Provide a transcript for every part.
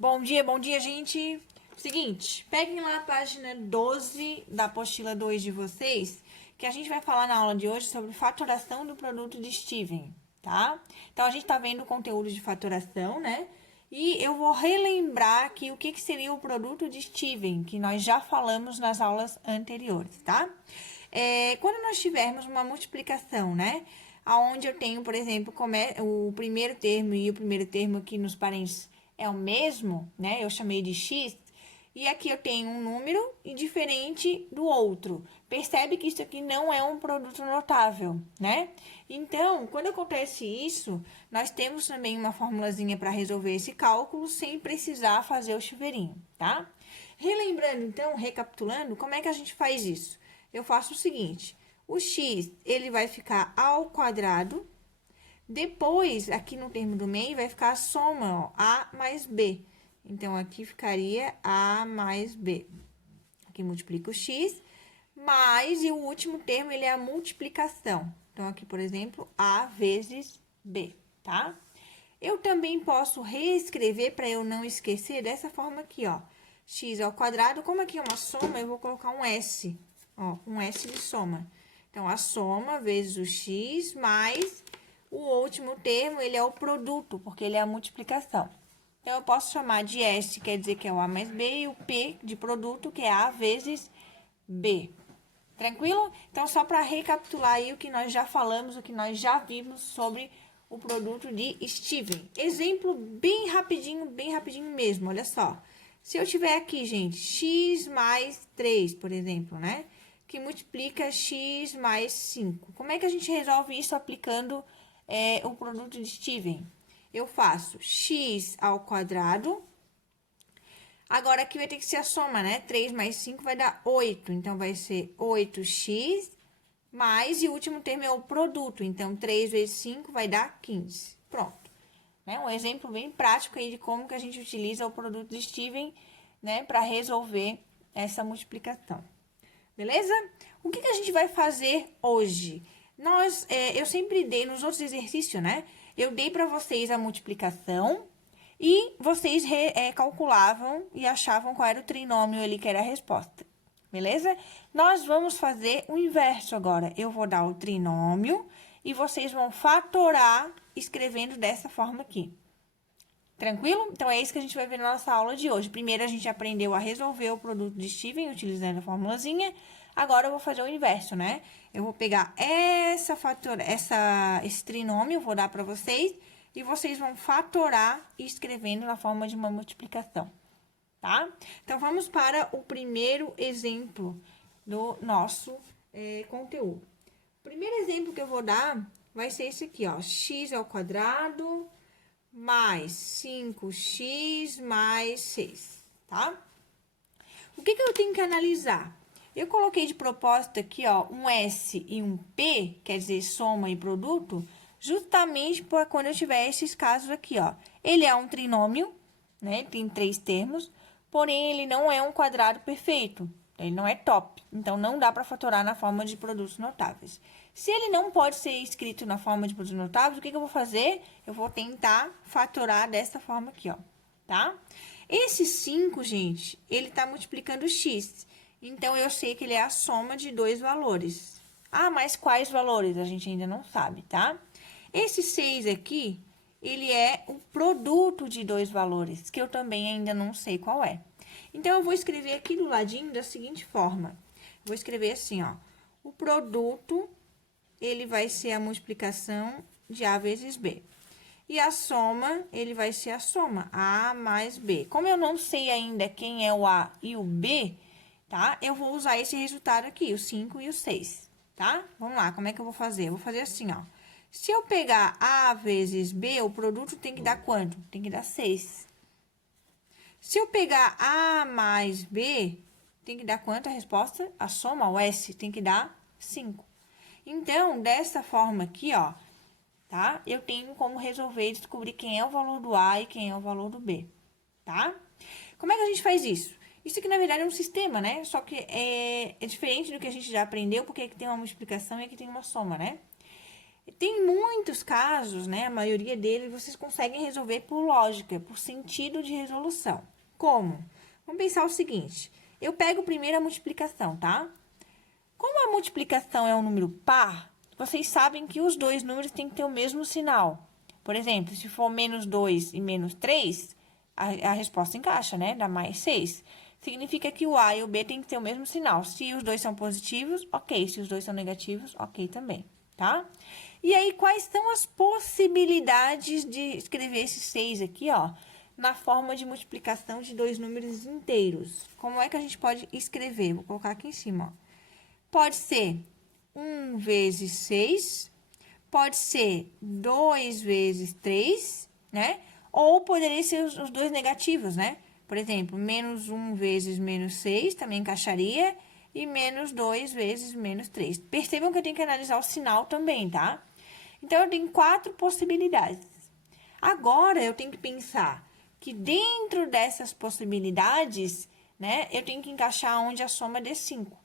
Bom dia, gente. Seguinte, peguem lá a página 12 da apostila 2 de vocês, que a gente vai falar na aula de hoje sobre fatoração do produto de Steven, tá? Então, a gente tá vendo o conteúdo de fatoração, né? E eu vou relembrar aqui o que seria o produto de Steven, que nós já falamos nas aulas anteriores, tá? Quando nós tivermos uma multiplicação, né? Onde eu tenho, por exemplo, o primeiro termo e o primeiro termo aqui nos parênteses é o mesmo, né? Eu chamei de x. E aqui eu tenho um número diferente do outro. Percebe que isso aqui não é um produto notável, né? Então, quando acontece isso, nós temos também uma formulazinha para resolver esse cálculo sem precisar fazer o chuveirinho, tá? Relembrando, então, recapitulando, como é que a gente faz isso? Eu faço o seguinte, o x, ele vai ficar ao quadrado. Depois, aqui no termo do meio, vai ficar a soma, ó, A mais B. Então, aqui ficaria A mais B. Aqui multiplica o x, mais, e o último termo, ele é a multiplicação. Então, aqui, por exemplo, A vezes B, tá? Eu também posso reescrever, para eu não esquecer, dessa forma aqui, ó. X ao quadrado, como aqui é uma soma, eu vou colocar um S, ó, um S de soma. Então, a soma vezes o x mais o último termo, ele é o produto, porque ele é a multiplicação. Então, eu posso chamar de S, quer dizer que é o A mais B, e o P de produto, que é A vezes B. Tranquilo? Então, só para recapitular aí o que nós já falamos, o que nós já vimos sobre o produto de Steven. Exemplo bem rapidinho mesmo, olha só. Se eu tiver aqui, gente, x mais 3, por exemplo, né? Que multiplica x mais 5. Como é que a gente resolve isso aplicando o produto de Steven? Eu faço x ao quadrado. Agora, aqui vai ter que ser a soma, né? 3 mais 5 vai dar 8. Então, vai ser 8x mais, e o último termo é o produto. Então, 3 vezes 5 vai dar 15. Pronto. Né? Um exemplo bem prático aí de como que a gente utiliza o produto de Steven, né? Para resolver essa multiplicação. Beleza? O que a gente vai fazer hoje? Eu sempre dei nos outros exercícios, né? Eu dei para vocês a multiplicação e vocês calculavam e achavam qual era o trinômio ali que era a resposta. Beleza? Nós vamos fazer o inverso agora. Eu vou dar o trinômio e vocês vão fatorar escrevendo dessa forma aqui. Tranquilo? Então, é isso que a gente vai ver na nossa aula de hoje. Primeiro, a gente aprendeu a resolver o produto de Steven utilizando a formulazinha. Agora, eu vou fazer o inverso, né? Eu vou pegar esse trinômio, eu vou dar para vocês, e vocês vão fatorar escrevendo na forma de uma multiplicação, tá? Então, vamos para o primeiro exemplo do nosso conteúdo. O primeiro exemplo que eu vou dar vai ser esse aqui, ó. X ao quadrado mais 5x mais 6, tá? O que eu tenho que analisar? Eu coloquei de propósito aqui, ó, um S e um P, quer dizer, soma e produto, justamente para quando eu tiver esses casos aqui, ó. Ele é um trinômio, né? Tem 3 termos, porém, ele não é um quadrado perfeito. Ele não é top, então não dá para fatorar na forma de produtos notáveis. Se ele não pode ser escrito na forma de produtos notáveis, o que eu vou fazer? Eu vou tentar fatorar dessa forma aqui, ó, tá? Esse 5, gente, ele tá multiplicando x. Então, eu sei que ele é a soma de 2 valores. Ah, mas quais valores? A gente ainda não sabe, tá? Esse 6 aqui, ele é o produto de 2 valores, que eu também ainda não sei qual é. Então, eu vou escrever aqui do ladinho da seguinte forma. Vou escrever assim, ó. O produto, ele vai ser a multiplicação de A vezes B. E a soma, ele vai ser a soma, A mais B. Como eu não sei ainda quem é o A e o B, tá? Eu vou usar esse resultado aqui, o 5 e o 6, tá? Vamos lá, como é que eu vou fazer? Eu vou fazer assim, ó. Se eu pegar A vezes B, o produto tem que dar quanto? Tem que dar 6. Se eu pegar A mais B, tem que dar quanto a resposta? A soma, o S, tem que dar 5. Então, dessa forma aqui, ó, tá? Eu tenho como resolver e descobrir quem é o valor do A e quem é o valor do B, tá? Como é que a gente faz isso? Isso aqui, na verdade, é um sistema, né? Só que é diferente do que a gente já aprendeu, porque aqui tem uma multiplicação e aqui tem uma soma, né? Tem muitos casos, né? A maioria deles vocês conseguem resolver por lógica, por sentido de resolução. Como? Vamos pensar o seguinte: eu pego primeiro a multiplicação, tá? Como a multiplicação é um número par, vocês sabem que os dois números têm que ter o mesmo sinal. Por exemplo, se for menos 2 e menos 3, a resposta encaixa, né? Dá mais 6. Significa que o A e o B têm que ter o mesmo sinal. Se os dois são positivos, ok. Se os dois são negativos, ok também, tá? E aí, quais são as possibilidades de escrever esse 6 aqui, ó, na forma de multiplicação de dois números inteiros? Como é que a gente pode escrever? Vou colocar aqui em cima, ó. Pode ser 1 vezes 6, pode ser 2 vezes 3, né? Ou poderia ser os dois negativos, né? Por exemplo, menos 1 vezes menos 6 também encaixaria, e menos 2 vezes menos 3. Percebam que eu tenho que analisar o sinal também, tá? Então, eu tenho 4 possibilidades. Agora, eu tenho que pensar que dentro dessas possibilidades, né, eu tenho que encaixar onde a soma dê 5.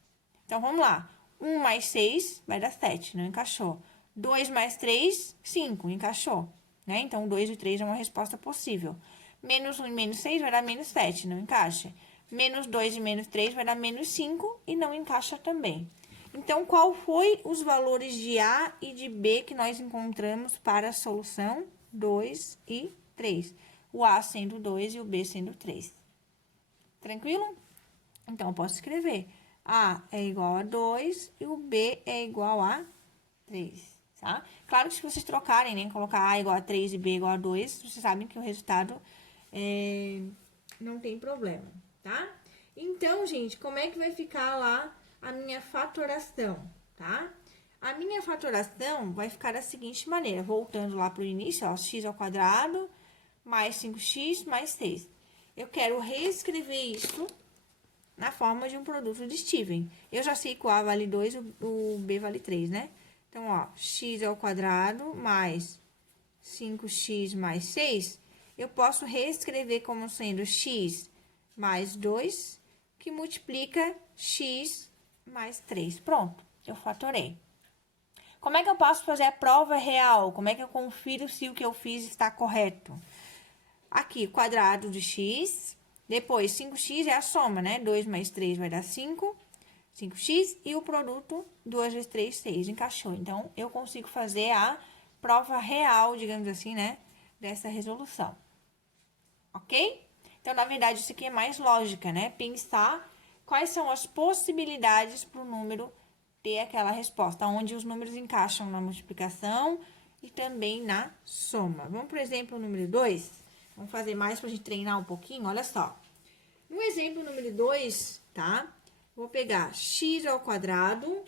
Então, vamos lá. 1 mais 6 vai dar 7, não encaixou. 2 mais 3, 5, encaixou. Né? Então, 2 e 3 é uma resposta possível. Menos 1 e menos 6 vai dar menos 7, não encaixa. Menos 2 e menos 3 vai dar menos 5 e não encaixa também. Então, qual foi os valores de A e de B que nós encontramos para a solução 2 e 3? O A sendo 2 e o B sendo 3. Tranquilo? Então, eu posso escrever. A é igual a 2 e o B é igual a 3, tá? Claro que se vocês trocarem, né, colocar A igual a 3 e B igual a 2, vocês sabem que o resultado não tem problema, tá? Então, gente, como é que vai ficar lá a minha fatoração, tá? A minha fatoração vai ficar da seguinte maneira, voltando lá pro início, ó, x ao quadrado mais 5x mais 6. Eu quero reescrever isso na forma de um produto de Steven. Eu já sei que o A vale 2 e o B vale 3, né? Então, ó, x ao quadrado mais 5x mais 6, eu posso reescrever como sendo x mais 2, que multiplica x mais 3. Pronto, eu fatorei. Como é que eu posso fazer a prova real? Como é que eu confiro se o que eu fiz está correto? Aqui, quadrado de x, depois 5x é a soma, né? 2 mais 3 vai dar 5, 5x, e o produto 2 vezes 3, 6, encaixou. Então, eu consigo fazer a prova real, digamos assim, né? Dessa resolução. Ok? Então, na verdade, isso aqui é mais lógica, né? Pensar quais são as possibilidades para o número ter aquela resposta, onde os números encaixam na multiplicação e também na soma. Vamos, por exemplo, o número 2. Vamos fazer mais para a gente treinar um pouquinho, olha só. No exemplo número 2, tá? Vou pegar x ao quadrado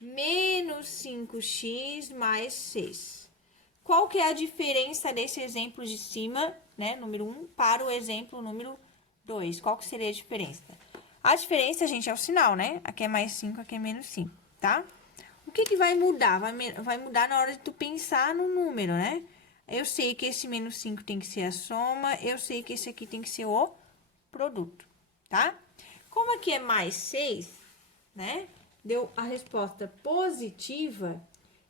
menos 5x mais 6. Qual que é a diferença desse exemplo de cima, né, número 1, para o exemplo número 2? Qual que seria a diferença? A diferença, gente, é o sinal, né? Aqui é mais 5, aqui é menos 5, tá? O que que vai mudar? Vai mudar na hora de tu pensar no número, né? Eu sei que esse menos 5 tem que ser a soma, eu sei que esse aqui tem que ser o produto, tá? Como aqui é mais 6, né? Deu a resposta positiva,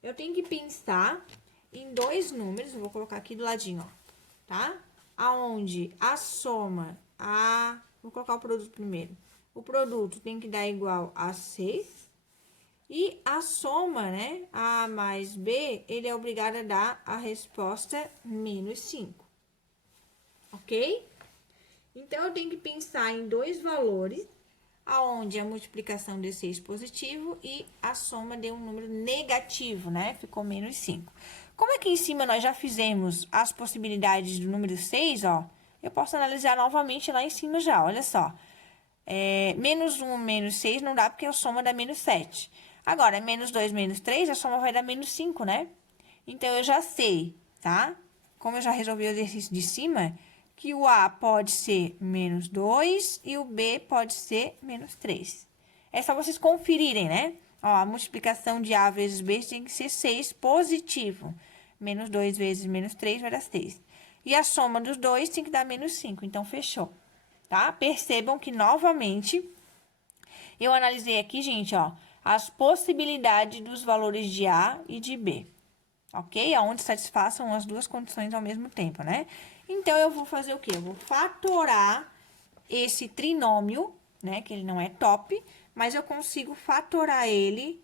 eu tenho que pensar em dois números, eu vou colocar aqui do ladinho, ó, tá? Aonde a soma, vou colocar o produto primeiro. O produto tem que dar igual a 6. E a soma, né? A mais B, ele é obrigado a dar a resposta menos 5. Ok? Então, eu tenho que pensar em dois valores, aonde a multiplicação dê 6 positivo e a soma deu um número negativo, né? Ficou menos 5. Como aqui em cima nós já fizemos as possibilidades do número 6, ó, eu posso analisar novamente lá em cima já, olha só. Menos 1 menos 6 não dá porque a soma dá menos 7. Agora, menos 2 menos 3, a soma vai dar menos 5, né? Então, eu já sei, tá? Como eu já resolvi o exercício de cima, que o A pode ser menos 2 e o B pode ser menos 3. É só vocês conferirem, né? Ó, a multiplicação de A vezes B tem que ser 6 positivo. Menos 2 vezes menos 3 vai dar 6. E a soma dos dois tem que dar menos 5, então fechou. Tá? Percebam que, novamente, eu analisei aqui, gente, ó, as possibilidades dos valores de A e de B, ok? Aonde satisfaçam as duas condições ao mesmo tempo, né? Então, eu vou fazer o quê? Eu vou fatorar esse trinômio, né? Que ele não é top, mas eu consigo fatorar ele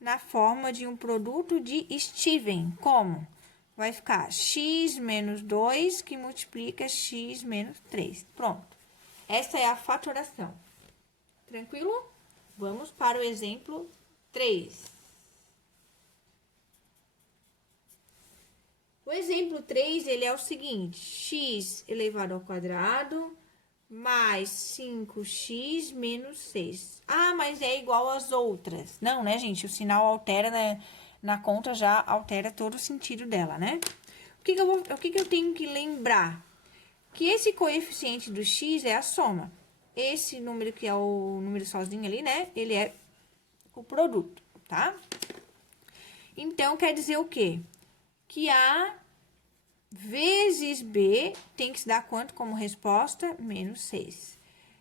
na forma de um produto de Steven. Como? Vai ficar x menos 2 que multiplica x menos 3. Pronto. Essa é a fatoração. Tranquilo? Vamos para o exemplo 3. O exemplo 3, ele é o seguinte: x elevado ao quadrado mais 5x menos 6. Ah, mas é igual às outras. Não, né, gente? O sinal altera, né? Na conta já altera todo o sentido dela, né? O que eu tenho que lembrar? Que esse coeficiente do x é a soma. Esse número que é o número sozinho ali, né? Ele é o produto, tá? Então, quer dizer o quê? Que A vezes B tem que se dar quanto como resposta? Menos 6.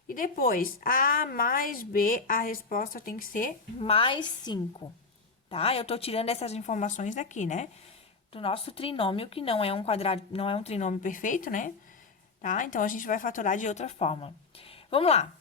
E depois, A mais B, a resposta tem que ser mais 5, tá? Eu tô tirando essas informações daqui, né? Do nosso trinômio, que não é um quadrado, não é um trinômio perfeito, né? Tá? Então, a gente vai fatorar de outra forma. Vamos lá.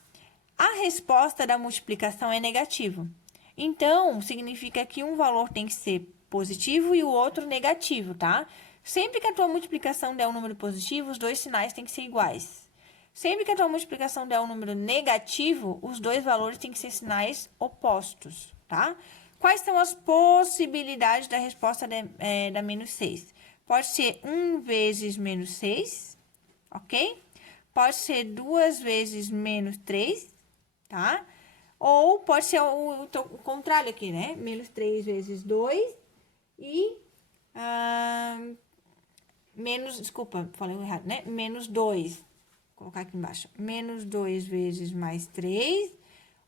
A resposta da multiplicação é negativo. Então, significa que um valor tem que ser positivo e o outro negativo, tá? Sempre que a tua multiplicação der um número positivo, os dois sinais têm que ser iguais. Sempre que a tua multiplicação der um número negativo, os dois valores têm que ser sinais opostos, tá? Quais são as possibilidades da resposta da menos 6? Pode ser 1 vezes menos 6, ok? Pode ser 2 vezes menos 3, tá? Ou pode ser o contrário aqui, né? Menos 3 vezes 2 e... desculpa, falei errado, né? Menos 2, vou colocar aqui embaixo. Menos 2 vezes mais 3,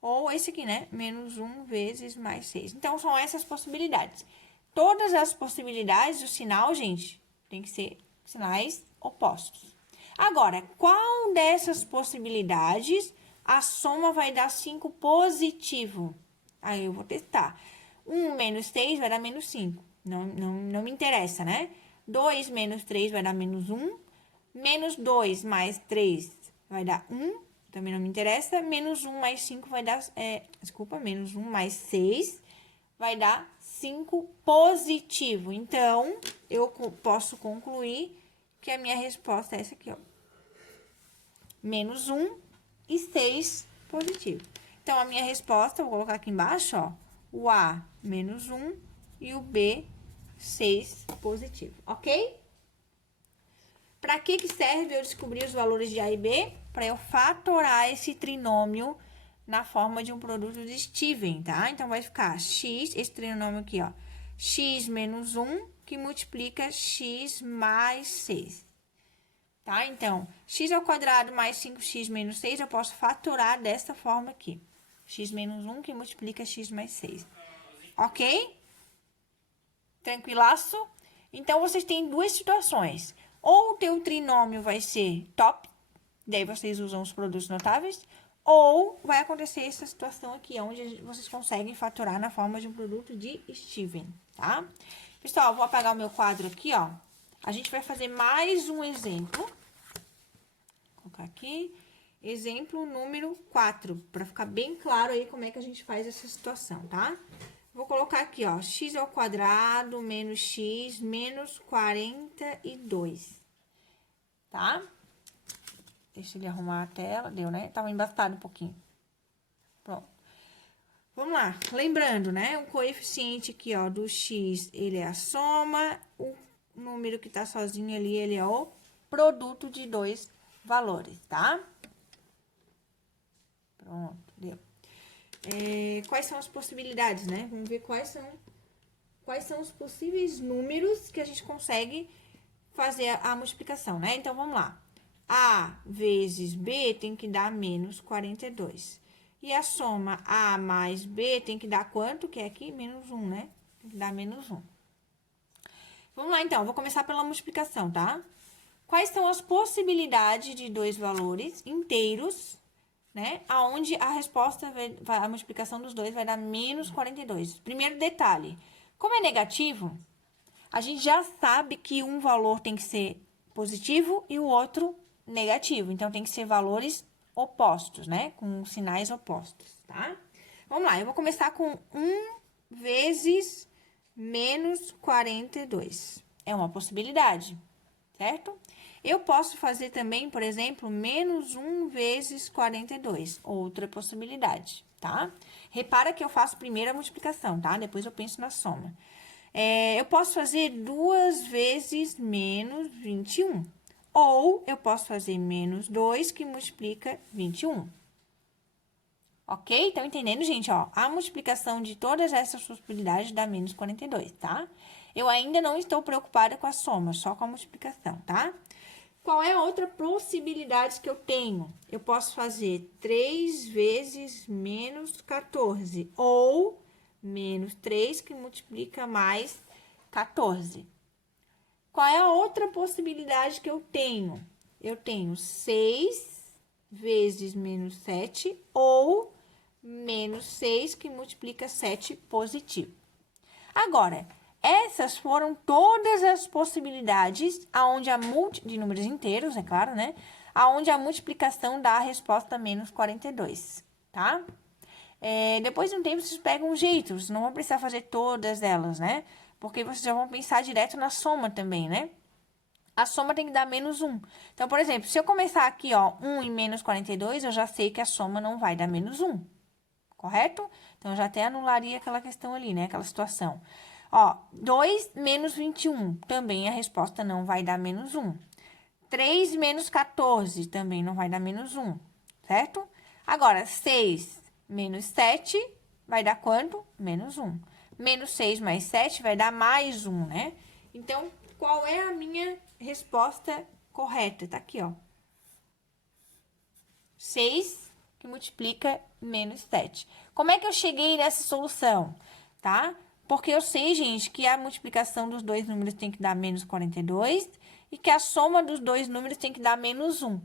ou esse aqui, né? Menos 1 vezes mais 6. Então, são essas possibilidades. Todas as possibilidades, o sinal, gente, tem que ser sinais opostos. Agora, qual dessas possibilidades a soma vai dar 5 positivo? Aí eu vou testar. 1 menos 3 vai dar menos 5. Não me interessa, né? 2 menos 3 vai dar menos 1. Menos 2 mais 3 vai dar 1. Também não me interessa. Menos 1 mais 5 vai dar... menos 1 mais 6 vai dar 5 positivo. Então, eu posso concluir que a minha resposta é essa aqui, ó. Menos 1 e 6 positivo. Então, a minha resposta, vou colocar aqui embaixo, ó. O A, menos 1 e o B, 6 positivo, ok? Para que serve eu descobrir os valores de A e B? Para eu fatorar esse trinômio na forma de um produto de Steven, tá? Então, vai ficar x, esse trinômio aqui, ó. X menos 1, que multiplica x mais 6. Tá? Então, x ao quadrado mais 5x menos 6, eu posso fatorar dessa forma aqui. X menos 1, que multiplica x mais 6. Ok? Tranquilaço? Então, vocês têm duas situações. Ou o teu trinômio vai ser top, daí vocês usam os produtos notáveis, ou vai acontecer essa situação aqui, onde vocês conseguem fatorar na forma de um produto de Steven, tá? Pessoal, vou apagar o meu quadro aqui, ó. A gente vai fazer mais um exemplo. Vou colocar aqui. Exemplo número 4, para ficar bem claro aí como é que a gente faz essa situação, tá? Vou colocar aqui, ó, x ao quadrado menos x menos 42, tá? Deixa ele arrumar a tela, deu, né? Tava embaçado um pouquinho. Pronto. Vamos lá, lembrando, né? O coeficiente aqui, ó, do x, ele é a soma, o número que tá sozinho ali, ele é o produto de dois valores, tá? Pronto, deu. Quais são as possibilidades, né? Vamos ver quais são os possíveis números que a gente consegue fazer a multiplicação, né? Então, vamos lá. A vezes B tem que dar menos 42. E a soma A mais B tem que dar quanto? Que é aqui, menos 1, né? Tem que dar menos 1. Vamos lá, então. Vou começar pela multiplicação, tá? Quais são as possibilidades de dois valores inteiros né? Aonde a resposta, a multiplicação dos dois vai dar menos 42. Primeiro detalhe, como é negativo, a gente já sabe que um valor tem que ser positivo e o outro negativo. Então, tem que ser valores opostos, né? Com sinais opostos, tá? Vamos lá, eu vou começar com 1 vezes menos 42. É uma possibilidade, certo? Eu posso fazer também, por exemplo, menos 1 vezes 42. Outra possibilidade, tá? Repara que eu faço primeiro a multiplicação, tá? Depois eu penso na soma. Eu posso fazer 2 vezes menos 21. Ou eu posso fazer menos 2, que multiplica 21. Ok? Estão entendendo, gente? Ó, a multiplicação de todas essas possibilidades dá menos 42, tá? Eu ainda não estou preocupada com a soma, só com a multiplicação, tá? Qual é a outra possibilidade que eu tenho? Eu posso fazer 3 vezes menos 14, ou menos 3, que multiplica mais 14. Qual é a outra possibilidade que eu tenho? Eu tenho 6 vezes menos 7, ou menos 6, que multiplica 7 positivo. Agora, essas foram todas as possibilidades aonde de números inteiros, é claro, né? Aonde a multiplicação dá a resposta menos 42, tá? Depois de um tempo, vocês pegam um jeito, vocês não vão precisar fazer todas elas, né? Porque vocês já vão pensar direto na soma também, né? A soma tem que dar menos 1. Então, por exemplo, se eu começar aqui, ó, 1 e menos 42, eu já sei que a soma não vai dar menos 1, correto? Então, eu já até anularia aquela questão ali, né? Aquela situação. Ó, 2 menos 21, também a resposta não vai dar menos 1. 3 menos 14, também não vai dar menos 1, certo? Agora, 6 menos 7 vai dar quanto? Menos 1. Menos 6 mais 7 vai dar mais 1, né? Então, qual é a minha resposta correta? Tá aqui, ó. 6 que multiplica menos 7. Como é que eu cheguei nessa solução, tá? Porque eu sei, gente, que a multiplicação dos dois números tem que dar menos 42 e que a soma dos dois números tem que dar menos 1,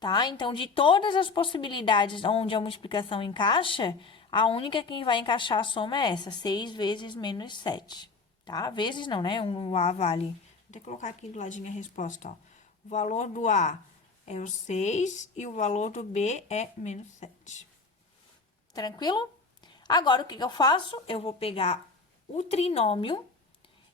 tá? Então, de todas as possibilidades onde a multiplicação encaixa, a única que vai encaixar a soma é essa, 6 vezes menos 7, tá? Vezes não, né? O A vale. Vou ter que colocar aqui do ladinho a resposta, ó. O valor do A é o 6 e o valor do B é menos 7. Tranquilo? Agora, o que eu faço? Eu vou pegar o trinômio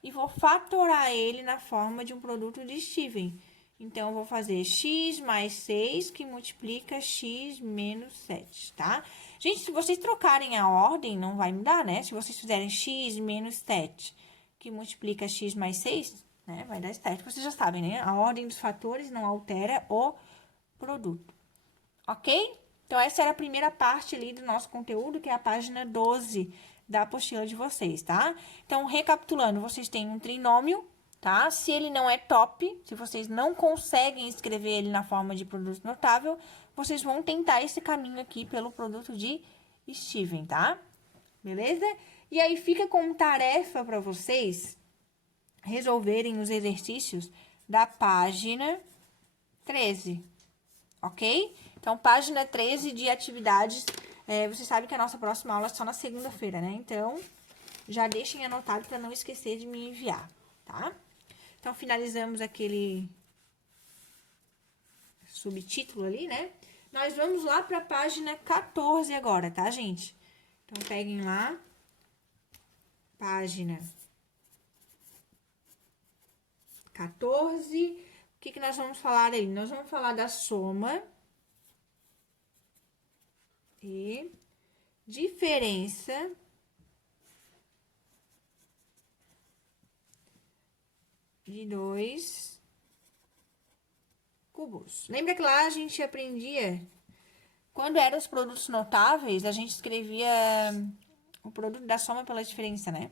e vou fatorar ele na forma de um produto de Steven. Então, eu vou fazer x mais 6, que multiplica x menos 7, tá? Gente, se vocês trocarem a ordem, não vai mudar, né? Se vocês fizerem x menos 7, que multiplica x mais 6, né? Vai dar 7. Vocês já sabem, né? A ordem dos fatores não altera o produto. Ok? Então, essa era a primeira parte ali do nosso conteúdo, que é a página 12 da apostila de vocês, tá? Então, recapitulando, vocês têm um trinômio, tá? Se ele não é top, se vocês não conseguem escrever ele na forma de produto notável, vocês vão tentar esse caminho aqui pelo produto de Steven, tá? Beleza? E aí, fica como tarefa para vocês resolverem os exercícios da página 13, ok? Então, página 13 de atividades, você sabe que a nossa próxima aula é só na segunda-feira, né? Então, já deixem anotado para não esquecer de me enviar, tá? Então, finalizamos aquele subtítulo ali, né? Nós vamos lá para a página 14 agora, tá, gente? Então, peguem lá, página 14. O que nós vamos falar aí? Nós vamos falar da soma e diferença de dois cubos. Lembra que lá a gente aprendia, quando eram os produtos notáveis, a gente escrevia o produto da soma pela diferença, né?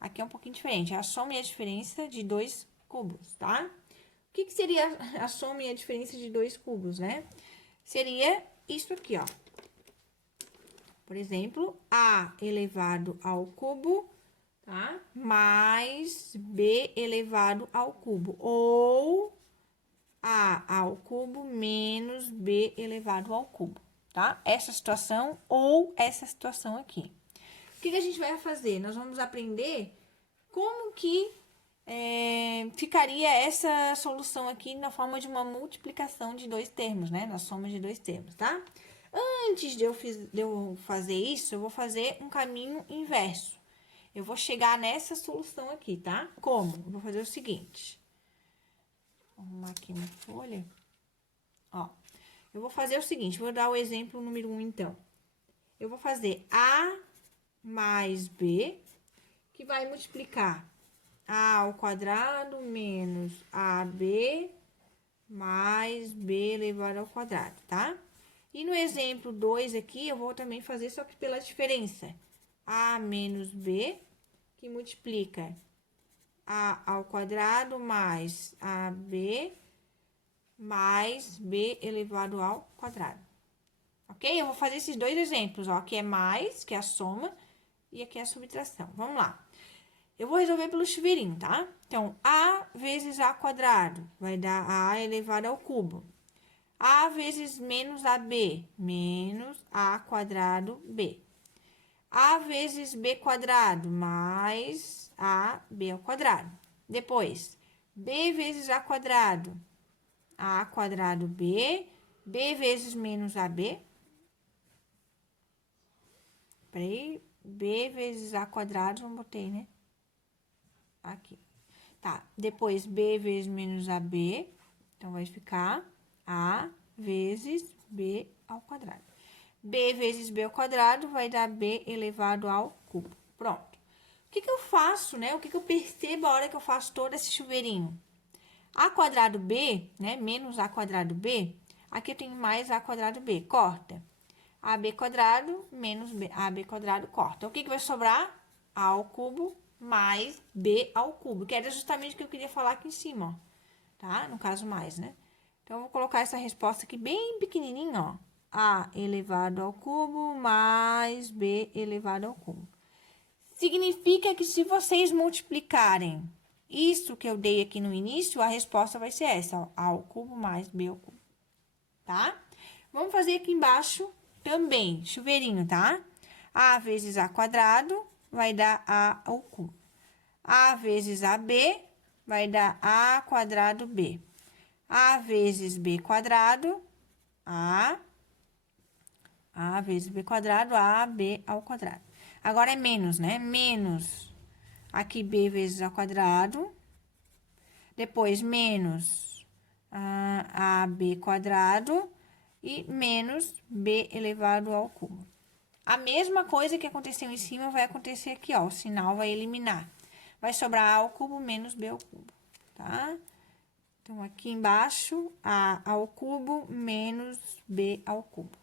Aqui é um pouquinho diferente, a soma e a diferença de dois cubos, tá? O que seria a soma e a diferença de dois cubos, né? Seria isso aqui, ó. Por exemplo, A elevado ao cubo, tá? Mais B elevado ao cubo. Ou A ao cubo menos B elevado ao cubo, tá? Essa situação ou essa situação aqui. O que a gente vai fazer? Nós vamos aprender como que ficaria essa solução aqui na forma de uma multiplicação de dois termos, né? Na soma de dois termos, tá? Antes de eu fazer isso, eu vou fazer um caminho inverso. Eu vou chegar nessa solução aqui, tá? Como? Eu vou fazer o seguinte. Vou arrumar aqui na folha. Ó, eu vou fazer o seguinte, vou dar o exemplo número 1, então. Eu vou fazer A mais B, que vai multiplicar A ao quadrado menos AB mais B elevado ao quadrado, tá? E no exemplo 2 aqui, eu vou também fazer só que pela diferença. A menos B, que multiplica A ao quadrado mais AB mais B elevado ao quadrado. Ok? Eu vou fazer esses dois exemplos, ó. Aqui é mais, que é a soma, e aqui é a subtração. Vamos lá. Eu vou resolver pelo chuveirinho, tá? Então, A vezes A quadrado vai dar A elevado ao cubo. A vezes menos AB, menos A quadrado B. A vezes B quadrado, mais AB ao quadrado. Depois, B vezes A quadrado, A quadrado B, B vezes menos AB. Peraí, B vezes A quadrado, não botei, né? Aqui. Tá, depois B vezes menos AB, então vai ficar A vezes B ao quadrado. B vezes B ao quadrado vai dar B elevado ao cubo. Pronto. O que eu faço, né? O que eu percebo a hora que eu faço todo esse chuveirinho? A quadrado B, né? Menos A quadrado B, aqui eu tenho mais A quadrado B, corta. AB quadrado menos AB quadrado, corta. O que vai sobrar? A ao cubo mais B ao cubo, que era justamente o que eu queria falar aqui em cima, ó. Tá? No caso, mais, né? Então, eu vou colocar essa resposta aqui bem pequenininha, ó. A elevado ao cubo mais B elevado ao cubo. Significa que se vocês multiplicarem isso que eu dei aqui no início, a resposta vai ser essa, ó. A ao cubo mais B ao cubo. Tá? Vamos fazer aqui embaixo também, chuveirinho, tá? A vezes A quadrado vai dar A ao cubo. A vezes AB vai dar A quadrado B. A vezes B quadrado, A vezes B quadrado, AB ao quadrado. Agora, é menos, né? Menos, aqui B vezes A quadrado. Depois, menos AB quadrado e menos B elevado ao cubo. A mesma coisa que aconteceu em cima vai acontecer aqui, ó. O sinal vai eliminar. Vai sobrar A ao cubo menos B ao cubo, tá? Então, aqui embaixo, A ao cubo menos B ao cubo.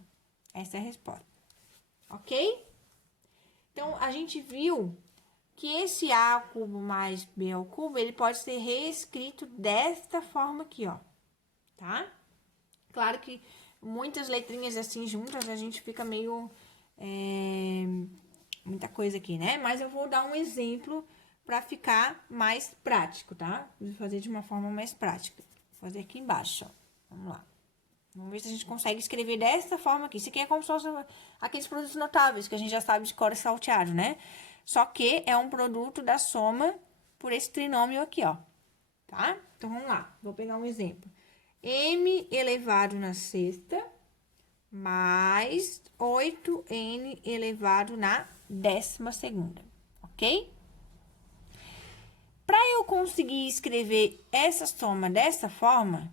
Essa é a resposta. Ok? Então, a gente viu que esse A ao cubo mais B ao cubo, ele pode ser reescrito desta forma aqui, ó. Tá? Claro que muitas letrinhas assim juntas, a gente fica meio... muita coisa aqui, né? Mas eu vou dar um exemplo para ficar mais prático, tá? Vou fazer de uma forma mais prática. Vou fazer aqui embaixo, ó. Vamos lá. Vamos ver se a gente consegue escrever dessa forma aqui. Isso aqui é como se fosse aqueles produtos notáveis, que a gente já sabe de cor e salteado, né? Só que é um produto da soma por esse trinômio aqui, ó. Tá? Então, vamos lá. Vou pegar um exemplo. M elevado na sexta mais 8n elevado na 12ª, ok? Para eu conseguir escrever essa soma dessa forma,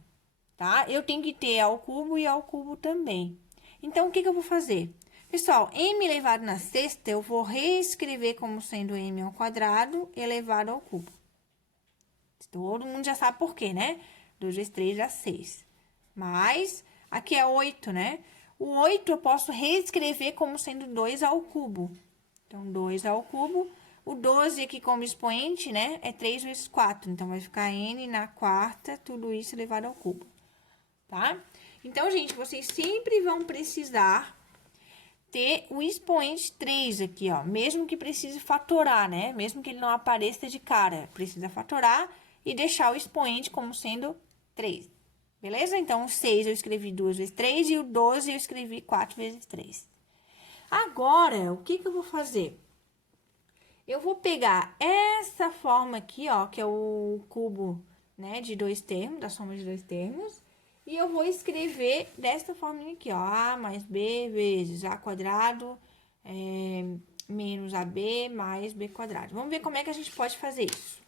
tá? Eu tenho que ter A ao cubo e A ao cubo também. Então, o que eu vou fazer? Pessoal, m elevado na sexta, eu vou reescrever como sendo m ao quadrado elevado ao cubo. Todo mundo já sabe por quê, né? 2 vezes 3 dá 6. Mas, aqui é 8, né? O 8 eu posso reescrever como sendo 2 ao cubo. Então, 2 ao cubo. O 12 aqui como expoente, né? É 3 vezes 4. Então, vai ficar n na quarta, tudo isso elevado ao cubo. Tá? Então, gente, vocês sempre vão precisar ter o expoente 3 aqui, ó. Mesmo que precise fatorar, né? Mesmo que ele não apareça de cara. Precisa fatorar e deixar o expoente como sendo 3. Beleza? Então, o 6 eu escrevi 2 vezes 3 e o 12 eu escrevi 4 vezes 3. Agora, o que que eu vou fazer? Eu vou pegar essa forma aqui, ó, que é o cubo, né, de dois termos, da soma de dois termos. E eu vou escrever dessa forma aqui, ó, A mais B vezes A quadrado menos AB mais B quadrado. Vamos ver como é que a gente pode fazer isso.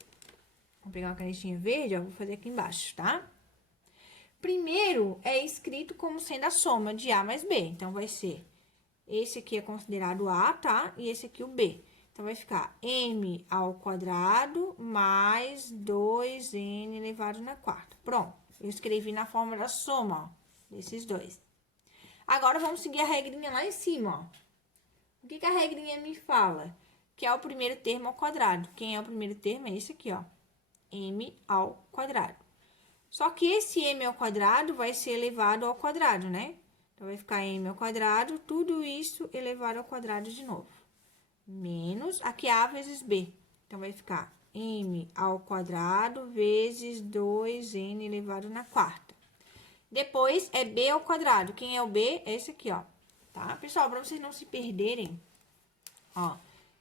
Vou pegar uma canetinha verde, ó, vou fazer aqui embaixo, tá? Primeiro, é escrito como sendo a soma de A mais B. Então, vai ser, esse aqui é considerado A, tá? E esse aqui o B. Então, vai ficar m ao quadrado mais 2n elevado na quarta. Pronto, eu escrevi na forma da soma, ó, desses dois. Agora, vamos seguir a regrinha lá em cima, ó. O que que a regrinha me fala? Que é o primeiro termo ao quadrado. Quem é o primeiro termo? É esse aqui, ó, m ao quadrado. Só que esse m ao quadrado vai ser elevado ao quadrado, né? Então, vai ficar m ao quadrado, tudo isso elevado ao quadrado de novo. Menos, aqui A vezes B. Então, vai ficar m ao quadrado vezes 2n elevado na quarta. Depois, é B ao quadrado. Quem é o B? É esse aqui, ó. Tá? Pessoal, para vocês não se perderem, ó.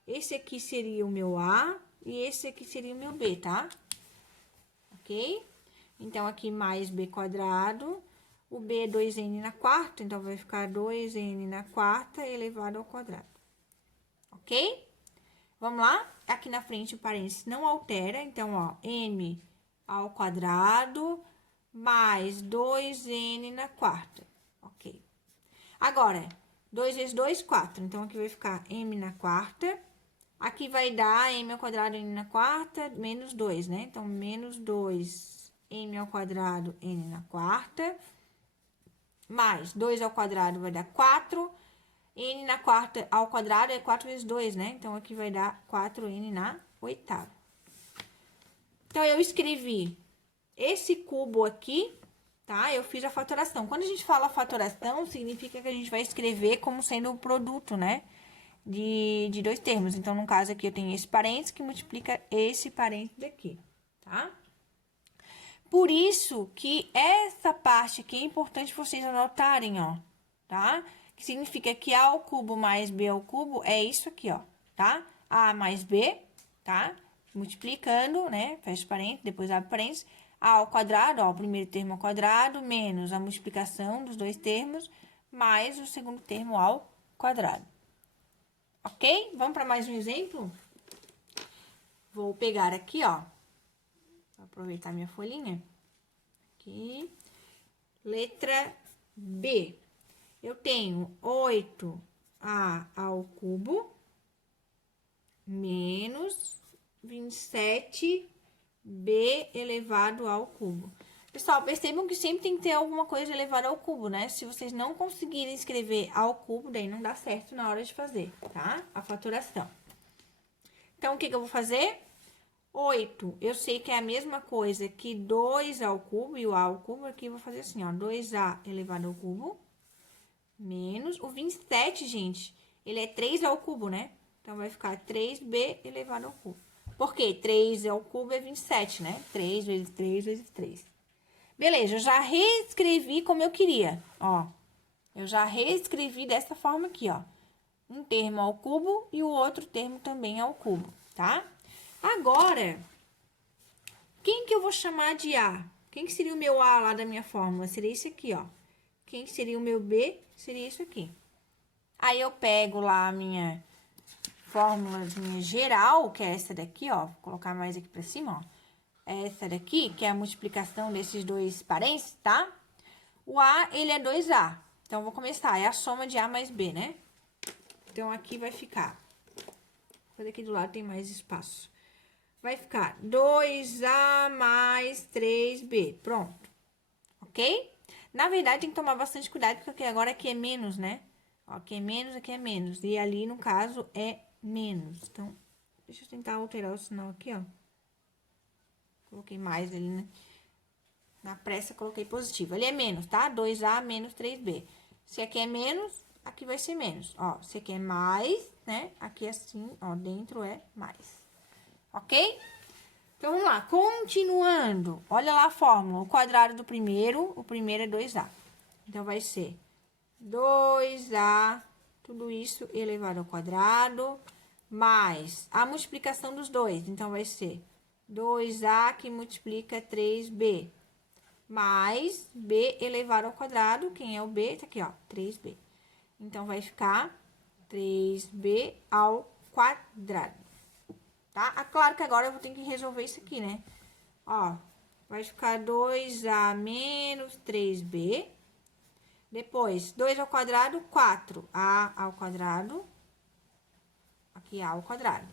Esse aqui seria o meu A e esse aqui seria o meu B, tá? Ok? Então, aqui mais B quadrado, o B é 2n na quarta, então, vai ficar 2n na quarta elevado ao quadrado. Ok? Vamos lá? Aqui na frente o parênteses não altera, então, ó, m ao quadrado mais 2n na quarta. Ok. Agora, 2 vezes 2, 4. Então, aqui vai ficar m na quarta. Aqui vai dar m ao quadrado, n na quarta, menos 2, né? Então, menos 2 m ao quadrado, n na quarta, mais 2 ao quadrado vai dar 4, n na quarta ao quadrado é 4 vezes 2, né? Então, aqui vai dar 4n na oitava. Então, eu escrevi esse cubo aqui, tá? Eu fiz a fatoração. Quando a gente fala fatoração, significa que a gente vai escrever como sendo o produto, né? De dois termos. Então, no caso aqui, eu tenho esse parênteses que multiplica esse parênteses aqui, tá? Por isso que essa parte aqui é importante vocês anotarem, ó, tá? Que significa que A ao cubo mais B ao cubo é isso aqui, ó, tá? A mais B, tá? Multiplicando, né? Fecha parênteses, depois abre parênteses. A ao quadrado, ó, o primeiro termo ao quadrado, menos a multiplicação dos dois termos, mais o segundo termo ao quadrado. Ok? Vamos para mais um exemplo? Vou pegar aqui, ó. Vou aproveitar minha folhinha. Aqui. Letra B. Eu tenho 8a ao cubo menos 27b elevado ao cubo. Pessoal, percebam que sempre tem que ter alguma coisa elevada ao cubo, né? Se vocês não conseguirem escrever ao cubo, daí não dá certo na hora de fazer, tá? A fatoração. Então, o que que eu vou fazer? 8, eu sei que é a mesma coisa que 2 ao cubo, e o a ao cubo aqui eu vou fazer assim, ó, 2a elevado ao cubo, menos o 27, gente, ele é 3 ao cubo, né? Então, vai ficar 3b elevado ao cubo. Por quê? 3 ao cubo é 27, né? 3 vezes 3 vezes 3. Beleza, eu já reescrevi como eu queria, ó. Eu já reescrevi dessa forma aqui, ó. Um termo ao cubo e o outro termo também ao cubo, tá? Agora, quem que eu vou chamar de A? Quem que seria o meu A lá da minha fórmula? Seria esse aqui, ó. Quem que seria o meu B? Seria isso aqui. Aí, eu pego lá a minha fórmulazinha geral, que é essa daqui, ó. Vou colocar mais aqui pra cima, ó. É essa daqui, que é a multiplicação desses dois parênteses, tá? O A, ele é 2A. Então, eu vou começar. É a soma de A mais B, né? Então, aqui vai ficar... Vou fazer aqui do lado, tem mais espaço. Vai ficar 2A mais 3B. Pronto. Ok? Na verdade, tem que tomar bastante cuidado, porque agora aqui é menos, né? Ó, aqui é menos, aqui é menos. E ali, no caso, é menos. Então, deixa eu tentar alterar o sinal aqui, ó. Coloquei mais ali, né? Na pressa, coloquei positivo. Ali é menos, tá? 2A menos 3B. Se aqui é menos, aqui vai ser menos. Ó, se aqui é mais, né? Aqui assim, ó, dentro é mais. Ok? Então, vamos lá. Continuando. Olha lá a fórmula. O quadrado do primeiro, o primeiro é 2A. Então, vai ser 2A, tudo isso elevado ao quadrado, mais a multiplicação dos dois. Então, vai ser 2A que multiplica 3B, mais B elevado ao quadrado. Quem é o B? Tá aqui, ó, 3B. Então, vai ficar 3B ao quadrado, tá? Claro que agora eu vou ter que resolver isso aqui, né? Ó, vai ficar 2A menos 3B. Depois, 2 ao quadrado, 4A ao quadrado. Aqui, A ao quadrado.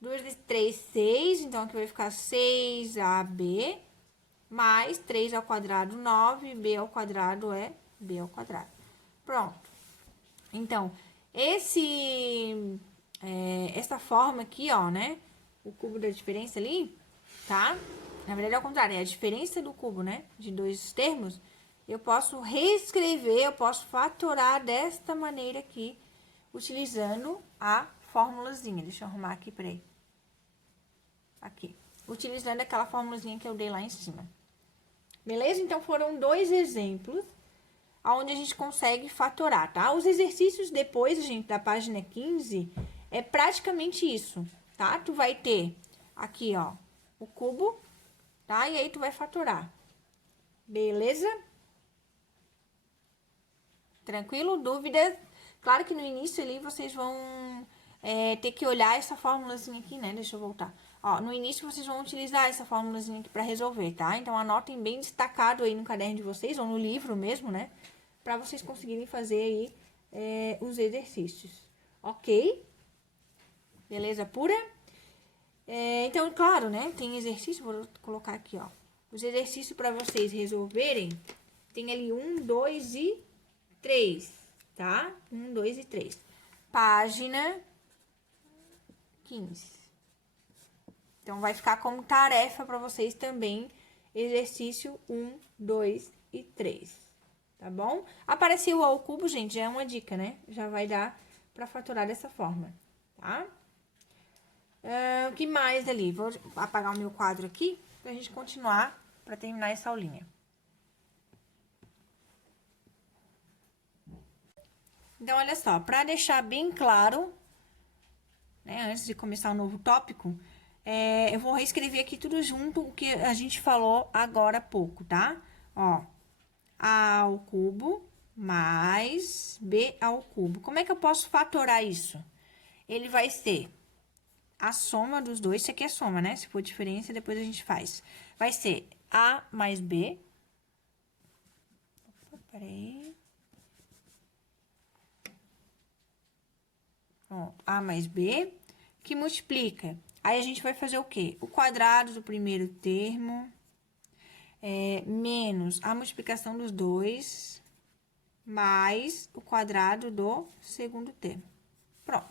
2 vezes 3, 6. Então, aqui vai ficar 6AB. Mais 3 ao quadrado, 9. B ao quadrado é B ao quadrado. Pronto. Então, essa forma aqui, ó, né? O cubo da diferença ali, tá? Na verdade, é ao contrário. É a diferença do cubo, né? De dois termos. Eu posso reescrever, eu posso fatorar desta maneira aqui, utilizando a formulazinha. Deixa eu arrumar aqui, peraí. Aqui. Utilizando aquela formulazinha que eu dei lá em cima. Beleza? Então, foram 2 exemplos onde a gente consegue fatorar, tá? Os exercícios depois, gente, da página 15, é praticamente isso, tá? Tu vai ter aqui, ó, o cubo, tá? E aí, tu vai fatorar. Beleza? Tranquilo? Dúvidas? Claro que no início ali vocês vão ter que olhar essa formulazinha aqui, né? Deixa eu voltar. Ó, no início vocês vão utilizar essa formulazinha aqui pra resolver, tá? Então, anotem bem destacado aí no caderno de vocês, ou no livro mesmo, né? Pra vocês conseguirem fazer aí os exercícios. Ok? Beleza pura? Então, claro, né? Tem exercício, vou colocar aqui, ó. Os exercícios pra vocês resolverem, tem ali 1, 2 e 3, tá? 1, 2 e 3. Página 15. Então, vai ficar como tarefa para vocês também, exercício 1, 2 e 3, tá bom? Apareceu o ao cubo, gente, já é uma dica, né? Já vai dar para fatorar dessa forma, tá? O que mais ali? Vou apagar o meu quadro aqui pra gente continuar, para terminar essa aulinha. Então, olha só, para deixar bem claro, né, antes de começar um novo tópico, eu vou reescrever aqui tudo junto o que a gente falou agora há pouco, tá? Ó, A ao cubo mais B ao cubo. Como é que eu posso fatorar isso? Ele vai ser a soma dos dois, isso aqui é soma, né? Se for diferença, depois a gente faz. Vai ser A mais B. Opa, peraí. Ó, A mais B, que multiplica. Aí, a gente vai fazer o quê? O quadrado do primeiro termo, menos a multiplicação dos dois, mais o quadrado do segundo termo. Pronto.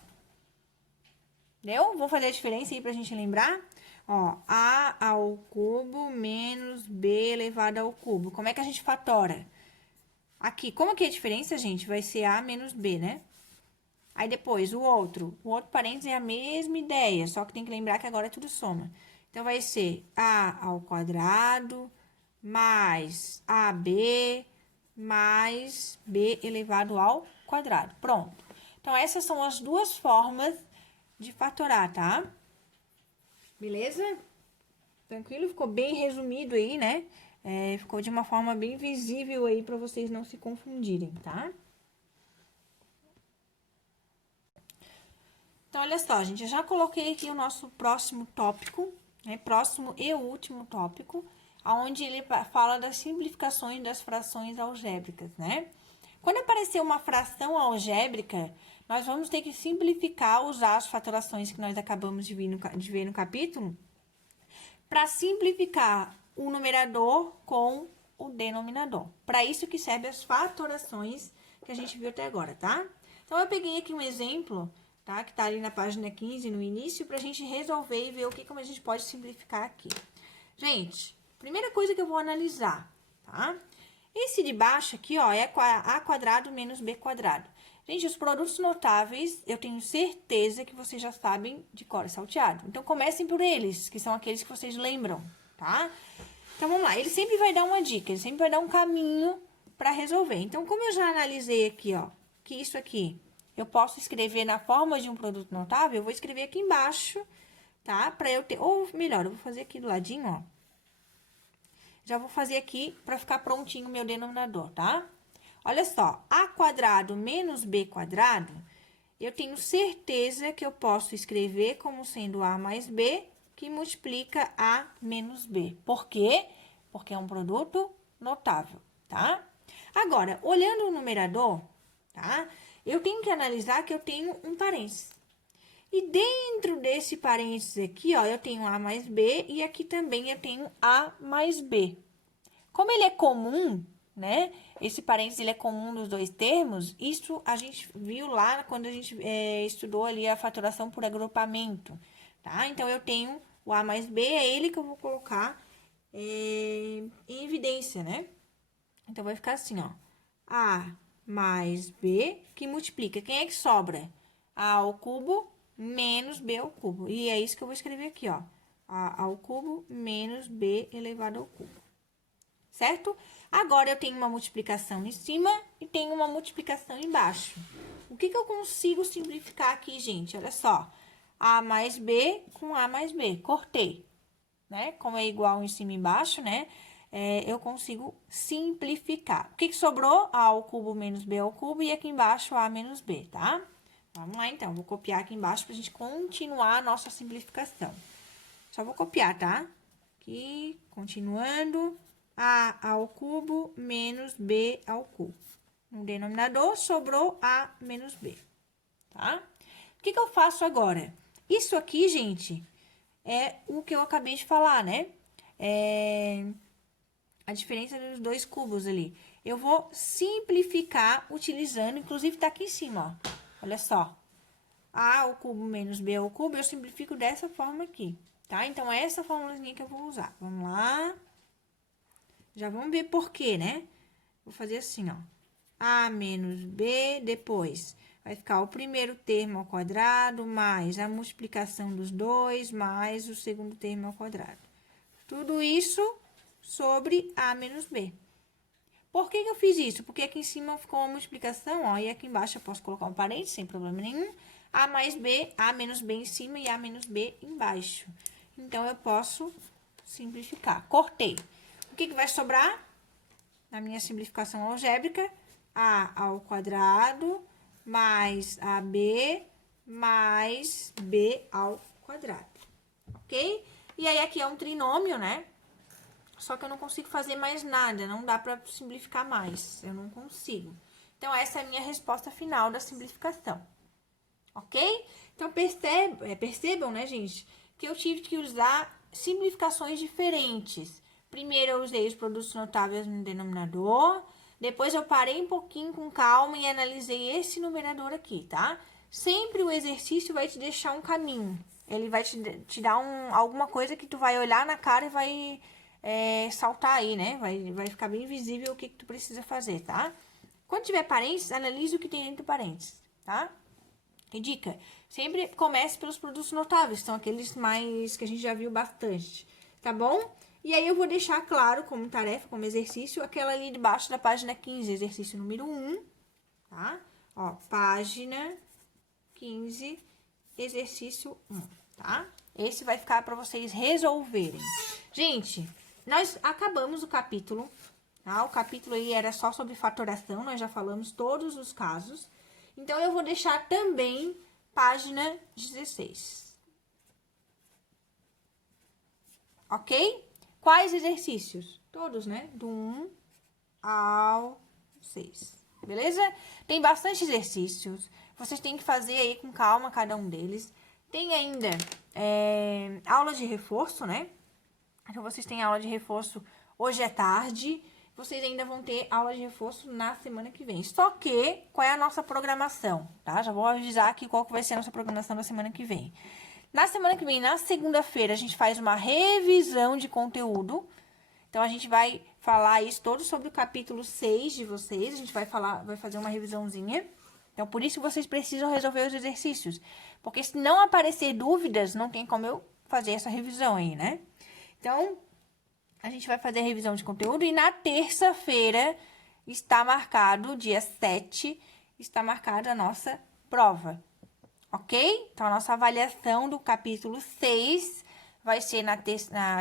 Deu? Vou fazer a diferença aí pra gente lembrar. Ó, A ao cubo menos B elevado ao cubo. Como é que a gente fatora? Aqui, como que é a diferença, gente? Vai ser A menos B, né? Aí, depois, o outro parênteses é a mesma ideia, só que tem que lembrar que agora é tudo soma. Então, vai ser A ao quadrado mais AB mais B elevado ao quadrado. Pronto. Então, essas são as duas formas de fatorar, tá? Beleza? Tranquilo? Ficou bem resumido aí, né? Ficou de uma forma bem visível aí para vocês não se confundirem, tá? Então, olha só, gente, eu já coloquei aqui o nosso próximo tópico, né? Próximo e último tópico, onde ele fala das simplificações das frações algébricas, né? Quando aparecer uma fração algébrica, nós vamos ter que simplificar, usar as fatorações que nós acabamos de ver no capítulo, para simplificar o numerador com o denominador. Para isso que servem as fatorações que a gente viu até agora, tá? Então, eu peguei aqui um exemplo, tá? Que tá ali na página 15, no início, pra gente resolver e ver como a gente pode simplificar aqui. Gente, primeira coisa que eu vou analisar, tá? Esse de baixo aqui, ó, é A² menos B². Gente, os produtos notáveis, eu tenho certeza que vocês já sabem de cor e salteado. Então, comecem por eles, que são aqueles que vocês lembram, tá? Então, vamos lá. Ele sempre vai dar uma dica, ele sempre vai dar um caminho para resolver. Então, como eu já analisei aqui, ó, que isso aqui eu posso escrever na forma de um produto notável, eu vou escrever aqui embaixo, tá? Para eu ter, ou melhor, eu vou fazer aqui do ladinho, ó. Já vou fazer aqui para ficar prontinho o meu denominador, tá? Olha só, a quadrado menos b quadrado, eu tenho certeza que eu posso escrever como sendo a mais b, que multiplica a menos b. Por quê? Porque é um produto notável, tá? Agora, olhando o numerador, tá? Eu tenho que analisar que eu tenho um parênteses. E dentro desse parênteses aqui, ó, eu tenho a mais b e aqui também eu tenho a mais b. Como ele é comum, né? Esse parênteses ele é comum dos dois termos. Isso a gente viu lá quando a gente estudou ali a fatoração por agrupamento, tá? Então, eu tenho o a mais b, é ele que eu vou colocar em evidência, né? Então, vai ficar assim, ó. A mais b que multiplica. Quem é que sobra? A ao cubo menos b ao cubo. E é isso que eu vou escrever aqui, ó. A ao cubo menos b elevado ao cubo. Certo? Agora, eu tenho uma multiplicação em cima e tenho uma multiplicação embaixo. O que eu consigo simplificar aqui, gente? Olha só. A mais B com A mais B. Cortei, né? Como é igual em cima e embaixo, né? Eu consigo simplificar. O que sobrou? A ao cubo menos B ao cubo e aqui embaixo A menos B, tá? Vamos lá, então. Vou copiar aqui embaixo pra gente continuar a nossa simplificação. Só vou copiar, tá? Aqui, continuando. A ao cubo menos B ao cubo. No denominador, sobrou A menos B, tá? O que eu faço agora? Isso aqui, gente, é o que eu acabei de falar, né? A diferença dos dois cubos ali. Eu vou simplificar utilizando, inclusive tá aqui em cima, ó. Olha só. A ao cubo menos B ao cubo, eu simplifico dessa forma aqui, tá? Então, é essa formulazinha que eu vou usar. Vamos lá. Já vamos ver por quê, né? Vou fazer assim, ó. A menos B, depois vai ficar o primeiro termo ao quadrado, mais a multiplicação dos dois, mais o segundo termo ao quadrado. Tudo isso sobre A menos B. Por que eu fiz isso? Porque aqui em cima ficou uma multiplicação, ó, e aqui embaixo eu posso colocar um parênteses, sem problema nenhum. A mais B, A menos B em cima e A menos B embaixo. Então, eu posso simplificar. Cortei. O que vai sobrar? Na minha simplificação algébrica, A ao quadrado mais AB mais B ao quadrado, ok? E aí, aqui é um trinômio, né? Só que eu não consigo fazer mais nada, não dá pra simplificar mais, eu não consigo. Então, essa é a minha resposta final da simplificação, ok? Então, percebam, né, gente, que eu tive que usar simplificações diferentes. Primeiro, eu usei os produtos notáveis no denominador. Depois, eu parei um pouquinho com calma e analisei esse numerador aqui, tá? Sempre o exercício vai te deixar um caminho. Ele vai te dar alguma coisa que tu vai olhar na cara e vai saltar aí, né? Vai ficar bem visível o que tu precisa fazer, tá? Quando tiver parênteses, analise o que tem dentro do parênteses, tá? E dica, sempre comece pelos produtos notáveis, que são aqueles mais que a gente já viu bastante, tá bom? E aí, eu vou deixar claro como tarefa, como exercício, aquela ali debaixo da página 15, exercício número 1, tá? Ó, página 15, exercício 1, tá? Esse vai ficar para vocês resolverem. Gente, nós acabamos o capítulo, tá? O capítulo aí era só sobre fatoração, nós já falamos todos os casos. Então, eu vou deixar também página 16. Ok? Quais exercícios? Todos, né? Do 1 ao 6. Beleza? Tem bastante exercícios. Vocês têm que fazer aí com calma cada um deles. Tem ainda aula de reforço, né? Então, vocês têm aula de reforço hoje à tarde. Vocês ainda vão ter aula de reforço na semana que vem. Só que, qual é a nossa programação, tá? Já vou avisar aqui qual que vai ser a nossa programação da semana que vem. Na semana que vem, na segunda-feira, a gente faz uma revisão de conteúdo. Então, a gente vai falar isso todo sobre o capítulo 6 de vocês. A gente vai fazer uma revisãozinha. Então, por isso vocês precisam resolver os exercícios. Porque se não aparecer dúvidas, não tem como eu fazer essa revisão aí, né? Então, a gente vai fazer a revisão de conteúdo e na terça-feira está marcado, dia 7, está marcada a nossa prova, ok? Então, a nossa avaliação do capítulo 6 vai ser na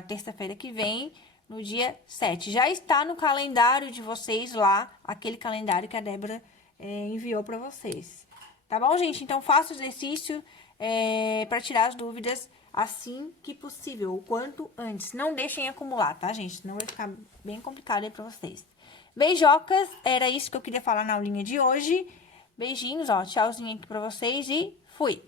terça-feira que vem, no dia 7. Já está no calendário de vocês lá, aquele calendário que a Débora enviou para vocês. Tá bom, gente? Então, faça o exercício para tirar as dúvidas assim que possível, o quanto antes. Não deixem acumular, tá, gente? Senão vai ficar bem complicado aí para vocês. Beijocas, era isso que eu queria falar na aulinha de hoje. Beijinhos, ó, tchauzinho aqui para vocês e fui!